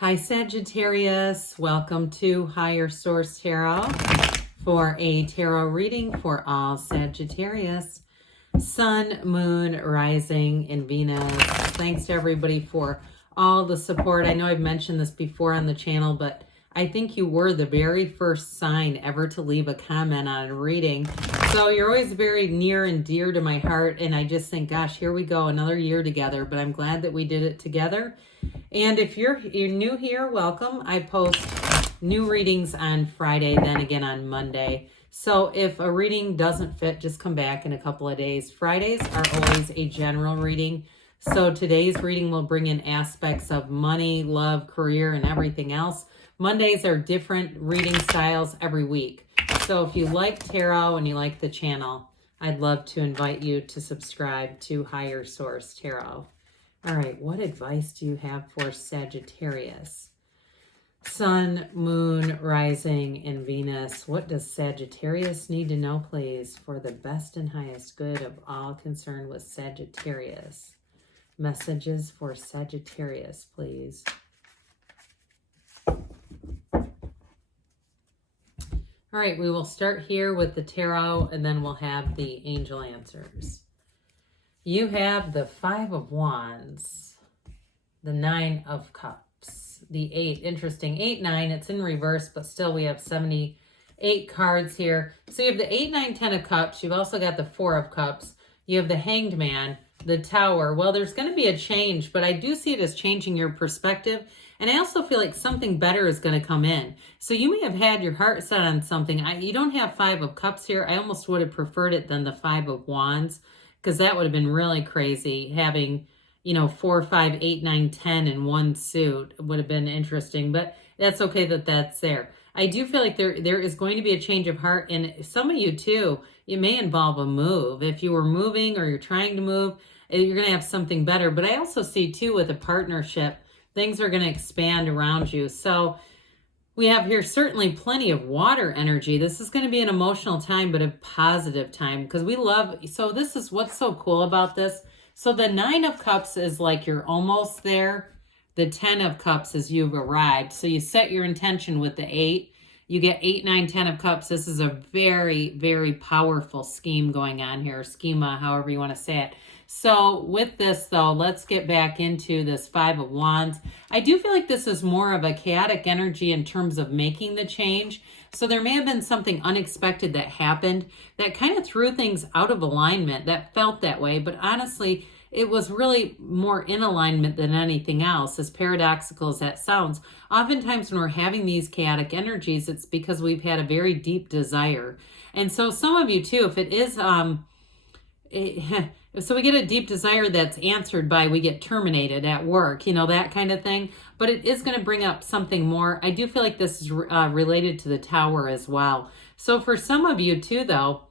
Hi Sagittarius, welcome to Higher Source Tarot for a tarot reading for all Sagittarius. Sun, Moon, Rising, and Venus. Thanks to everybody for all the support. I know I've mentioned this before on the channel, but I think you were the very first sign ever to leave a comment on a reading. So you're always very near and dear to my heart, and I just think, gosh, here we go, another year together, but I'm glad that we did it together. And if you're new here, welcome. I post new readings on Friday, then again on Monday. So if a reading doesn't fit, just come back in a couple of days. Fridays are always a general reading. So today's reading will bring in aspects of money, love, career, and everything else. Mondays are different reading styles every week. So if you like tarot and you like the channel, I'd love to invite you to subscribe to Higher Source Tarot. All right, what advice do you have for Sagittarius? Sun, Moon, Rising, and Venus. What does Sagittarius need to know, please, for the best and highest good of all concerned with Sagittarius? Messages for Sagittarius, please. All right, we will start here with the tarot, and then we'll have the angel answers. You have the Five of Wands, the Nine of Cups, the 8. Interesting. 8, 9. It's in reverse, but still we have 78 cards here. So you have the 8, 9, 10 of Cups. You've also got the 4 of Cups. You have the Hanged Man, the Tower. Well, there's going to be a change, but I do see it as changing your perspective. And I also feel like something better is going to come in. So you may have had your heart set on something. You don't have 5 of Cups here. I almost would have preferred it than the 5 of Wands, because that would have been really crazy. Having, 4, 5, 8, 9, 10 in one suit would have been interesting, but that's okay that that's there. I do feel like there is going to be a change of heart, and some of you too, it may involve a move. If you were moving or you're trying to move, you're going to have something better. But I also see too, with a partnership, things are going to expand around you. So we have here certainly plenty of water energy. This is going to be an emotional time, but a positive time, because we love, so this is what's so cool about this. So the 9 of Cups is like you're almost there. The 10 of Cups is you've arrived. So you set your intention with the 8. You get 8, 9, 10 of Cups. This is a very, very powerful scheme going on here. Schema, however you want to say it. So with this, though, let's get back into this 5 of Wands. I do feel like this is more of a chaotic energy in terms of making the change. So there may have been something unexpected that happened that kind of threw things out of alignment, that felt that way. But honestly, it was really more in alignment than anything else, as paradoxical as that sounds. Oftentimes when we're having these chaotic energies, it's because we've had a very deep desire. And so some of you too, if it is... so we get a deep desire that's answered by we get terminated at work, that kind of thing. But it is going to bring up something more. I do feel like this is related to the Tower as well. So for some of you too, though,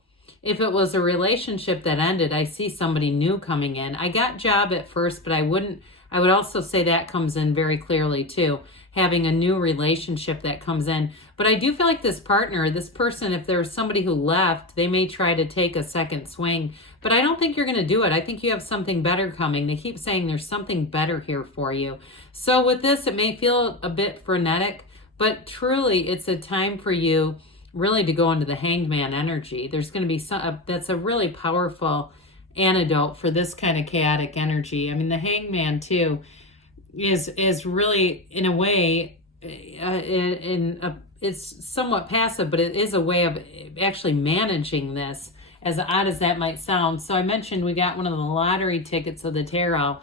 if it was a relationship that ended, I see somebody new coming in. I got job at first, but I would also say that comes in very clearly too, having a new relationship that comes in. But I do feel like this partner, this person, if there's somebody who left, they may try to take a second swing, but I don't think you're going to do it. I think you have something better coming. They keep saying there's something better here for you. So with this, it may feel a bit frenetic, but truly it's a time for you really to go into the Hanged Man energy. There's going to be that's a really powerful antidote for this kind of chaotic energy. I mean, the Hanged Man too is really, in a way, it's somewhat passive, but it is a way of actually managing this, as odd as that might sound. So I mentioned we got one of the lottery tickets of the tarot.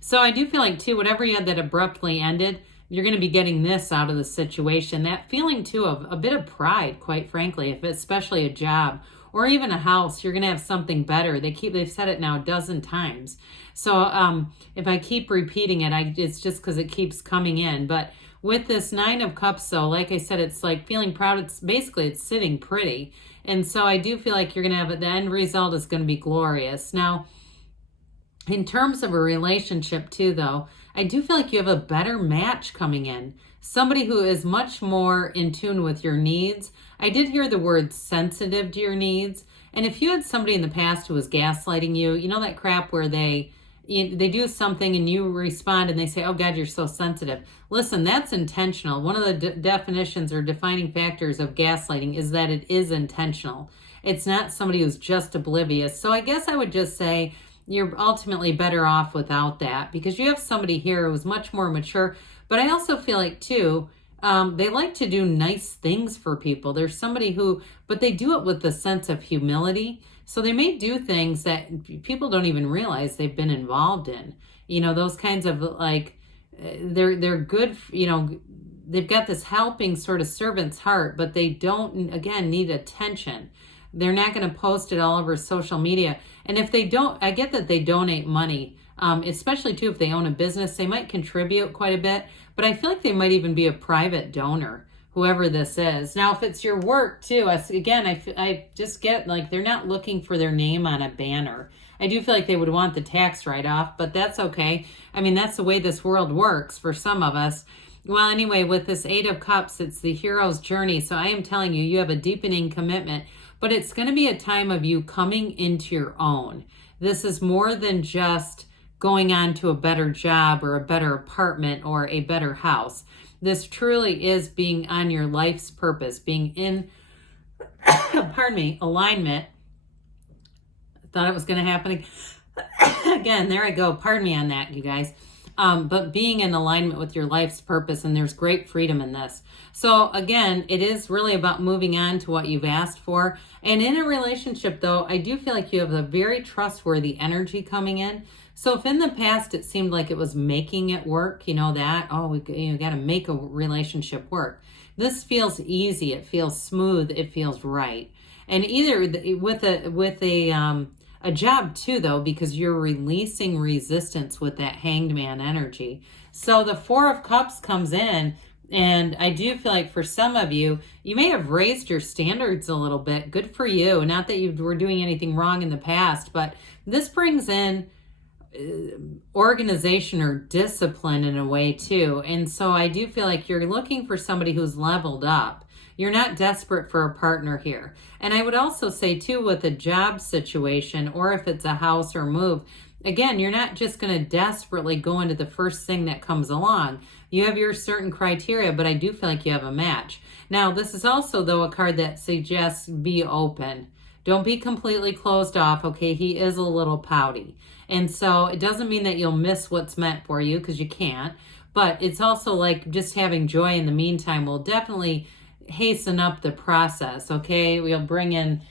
So I do feel like too, whatever you had that abruptly ended, you're going to be getting this out of the situation. That feeling too of a bit of pride, quite frankly, if it's especially a job or even a house, you're going to have something better. They've said it now a dozen times. So if I keep repeating it, it's just because it keeps coming in. But with this 9 of Cups, though, like I said, it's like feeling proud. It's sitting pretty. And so I do feel like you're going to have the end result is going to be glorious. Now, in terms of a relationship too, though, I do feel like you have a better match coming in. Somebody who is much more in tune with your needs. I did hear the word sensitive to your needs. And if you had somebody in the past who was gaslighting you, that crap where they they do something and you respond and they say, oh God, you're so sensitive. Listen, that's intentional. One of the definitions or defining factors of gaslighting is that it is intentional. It's not somebody who's just oblivious. So I guess I would just say you're ultimately better off without that, because you have somebody here who's much more mature. But I also feel like too, they like to do nice things for people. There's somebody who, but they do it with a sense of humility. So they may do things that people don't even realize they've been involved in. Those kinds of like, they're good, they've got this helping sort of servant's heart, but they don't, again, need attention. They're not going to post it all over social media. And if they don't, I get that they donate money, especially too if they own a business, they might contribute quite a bit, but I feel like they might even be a private donor, whoever this is. Now, if it's your work too, again, I just get like they're not looking for their name on a banner. I do feel like they would want the tax write-off, but that's okay. I mean, that's the way this world works for some of us. Well, anyway, with this 8 of Cups, it's the hero's journey. So I am telling you, you have a deepening commitment, but it's going to be a time of you coming into your own. This is more than just going on to a better job or a better apartment or a better house. This truly is being on your life's purpose, being in, alignment. Thought it was going to happen again. There I go. Pardon me on that, you guys. But being in alignment with your life's purpose, and there's great freedom in this. So again, it is really about moving on to what you've asked for. And in a relationship, though, I do feel like you have a very trustworthy energy coming in. So if in the past it seemed like it was making it work, we got to make a relationship work. This feels easy. It feels smooth. It feels right. And either with a job too, though, because you're releasing resistance with that Hanged Man energy. So the 4 of Cups comes in, and I do feel like for some of you, you may have raised your standards a little bit. Good for you. Not that you were doing anything wrong in the past, but this brings in organization or discipline in a way too. And so I do feel like you're looking for somebody who's leveled up. You're not desperate for a partner here. And I would also say too, with a job situation, or if it's a house or move, again, you're not just going to desperately go into the first thing that comes along. You have your certain criteria, but I do feel like you have a match. Now, this is also, though, a card that suggests be open. Don't be completely closed off, okay? He is a little pouty. And so it doesn't mean that you'll miss what's meant for you, because you can't. But it's also like just having joy in the meantime will definitely hasten up the process, okay? We'll bring in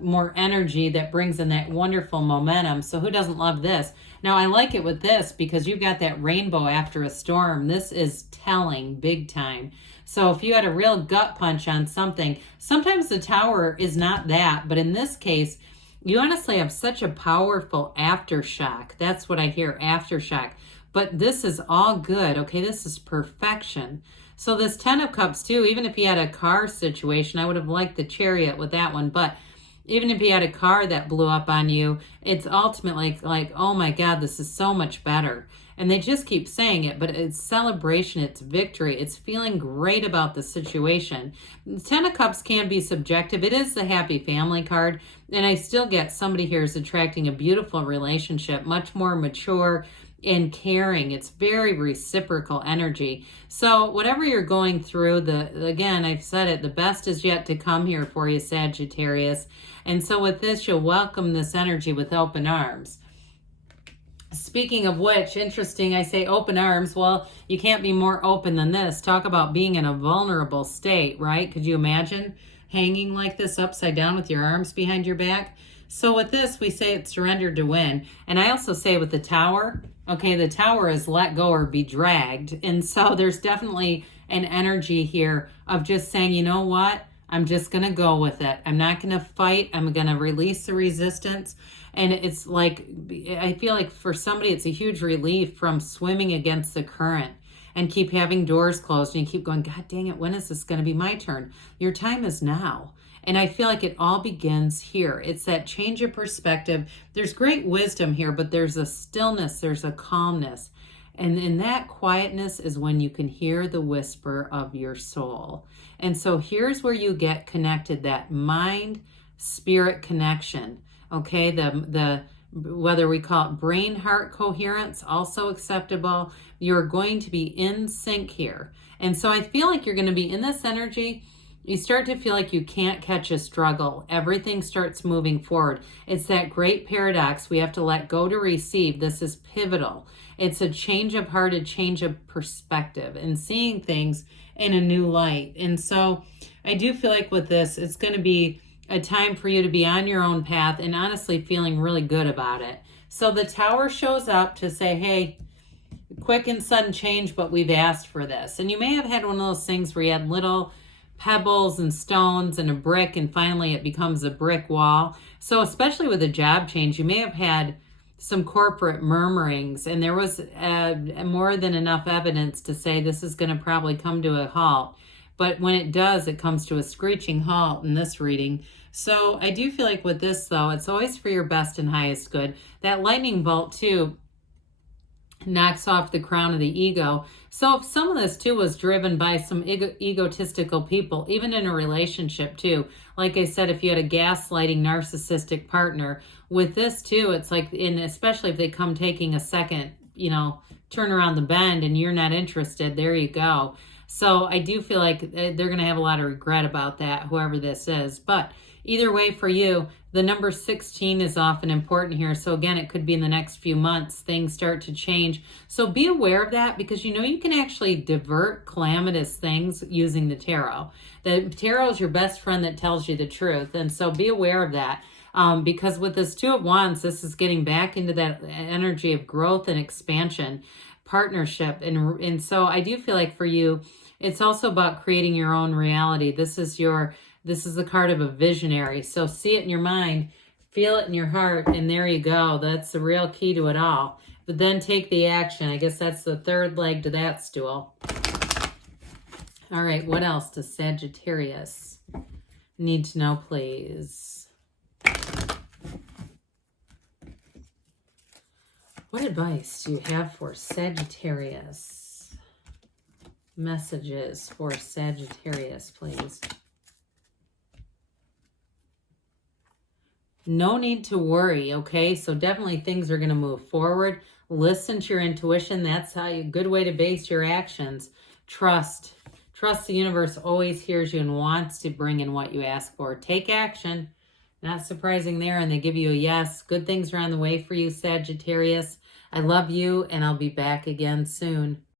more energy that brings in that wonderful momentum. So who doesn't love this? Now, I like it with this because you've got that rainbow after a storm. This is telling big time. So if you had a real gut punch on something, sometimes the Tower is not that, but in this case, you honestly have such a powerful aftershock. That's what I hear, aftershock. But this is all good, okay? This is perfection. So this 10 of Cups too, even if you had a car situation, I would have liked the Chariot with that one, but even if you had a car that blew up on you, it's ultimately like, oh my God, this is so much better. And they just keep saying it, but it's celebration, it's victory, it's feeling great about the situation. 10 of Cups can be subjective. It is the happy family card, and I still get somebody here is attracting a beautiful relationship, much more mature and caring. It's very reciprocal energy. So whatever you're going through, again, I've said it, the best is yet to come here for you, Sagittarius. And so with this, you'll welcome this energy with open arms. Speaking of which, interesting, I say open arms. Well, you can't be more open than this. Talk about being in a vulnerable state, right? Could you imagine hanging like this upside down with your arms behind your back? So with this, we say it's surrendered to win. And I also say with the Tower, okay, the Tower is let go or be dragged. And so there's definitely an energy here of just saying, you know what? I'm just going to go with it. I'm not going to fight. I'm going to release the resistance. And it's like, I feel like for somebody, it's a huge relief from swimming against the current and keep having doors closed. And you keep going, God dang it, when is this going to be my turn? Your time is now. And I feel like it all begins here. It's that change of perspective. There's great wisdom here, but there's a stillness, there's a calmness. And in that quietness is when you can hear the whisper of your soul. And so here's where you get connected, that mind-spirit connection. Okay, the whether we call it brain heart coherence, also acceptable. You're going to be in sync here. And so I feel like you're going to be in this energy. You start to feel like you can't catch a struggle. Everything starts moving forward. It's that great paradox. We have to let go to receive. This is pivotal. It's a change of heart, a change of perspective, and seeing things in a new light. And so I do feel like with this, it's going to be a time for you to be on your own path and honestly feeling really good about it. So the Tower shows up to say, hey, quick and sudden change, but we've asked for this. And you may have had one of those things where you had little pebbles and stones and a brick, and finally it becomes a brick wall. So especially with a job change, you may have had some corporate murmurings, and there was more than enough evidence to say this is going to probably come to a halt. But when it does, it comes to a screeching halt in this reading. So I do feel like with this, though, it's always for your best and highest good. That lightning bolt, too, knocks off the crown of the ego. So if some of this, too, was driven by some egotistical people, even in a relationship, too. Like I said, if you had a gaslighting narcissistic partner, with this, too, it's like, especially if they come taking a second, turn around the bend and you're not interested, there you go. So I do feel like they're going to have a lot of regret about that, whoever this is. But either way for you, the number 16 is often important here. So again, it could be in the next few months, things start to change. So be aware of that, because you can actually divert calamitous things using the tarot. The tarot is your best friend that tells you the truth. And so be aware of that. Because with this Two of Wands, this is getting back into that energy of growth and expansion, partnership. And so I do feel like for you, it's also about creating your own reality. This is the card of a visionary. So see it in your mind, feel it in your heart, and there you go. That's the real key to it all. But then take the action. I guess that's the third leg to that stool. All right, what else does Sagittarius need to know, please? What advice do you have for Sagittarius? Messages for Sagittarius, please. No need to worry, okay? So definitely things are going to move forward. Listen to your intuition. That's a good way to base your actions. Trust. Trust the universe always hears you and wants to bring in what you ask for. Take action. Not surprising there, and they give you a yes. Good things are on the way for you, Sagittarius. I love you, and I'll be back again soon.